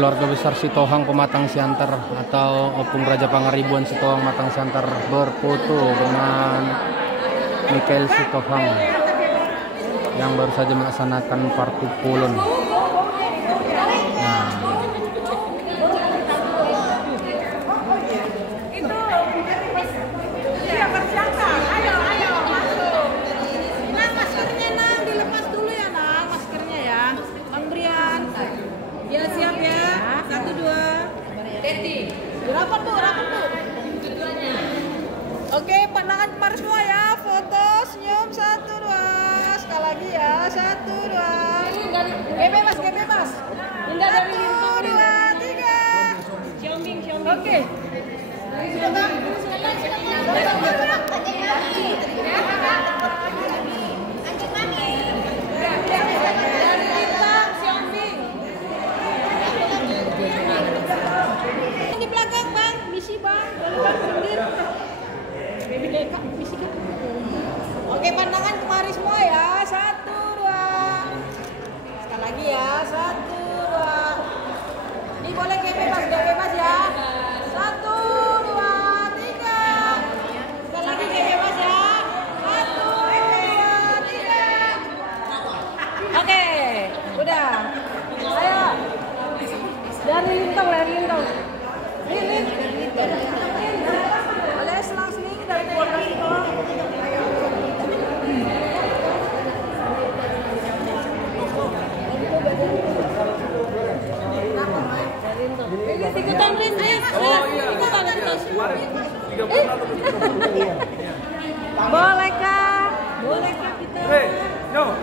keluarga besar Sitohang Pematang Siantar atau Opung Raja Pangaribuan Sitohang Matang Siantar berfoto dengan Mikael Sitohang yang baru saja melaksanakan partu pulun. Nah, ya siap ya. 1, 2. Teti. Berapa tuh? Oke, pandangan kemarin semua ya. Foto, senyum 1, 2. Sekali lagi ya. 1, 2. GP mas. 1, 2, 3. Xiaombing. Oke. Sudah bang. Di belakang bang, misi bang, pinggir. Misi kan. Oke, pandangan kemari semua ya. 1, 2. Sekali lagi ya. 1, 2. Ini boleh bebas ya. 1, 2, 3. Sekali lagi bebas ya. 1, 2, 3. Oke, udah. Ayo. Dari lintong. Lin. Boleh selang-seling dari keluarga itu. Ikutan Rin, ikutan. Bolehkah kita? Hey, no.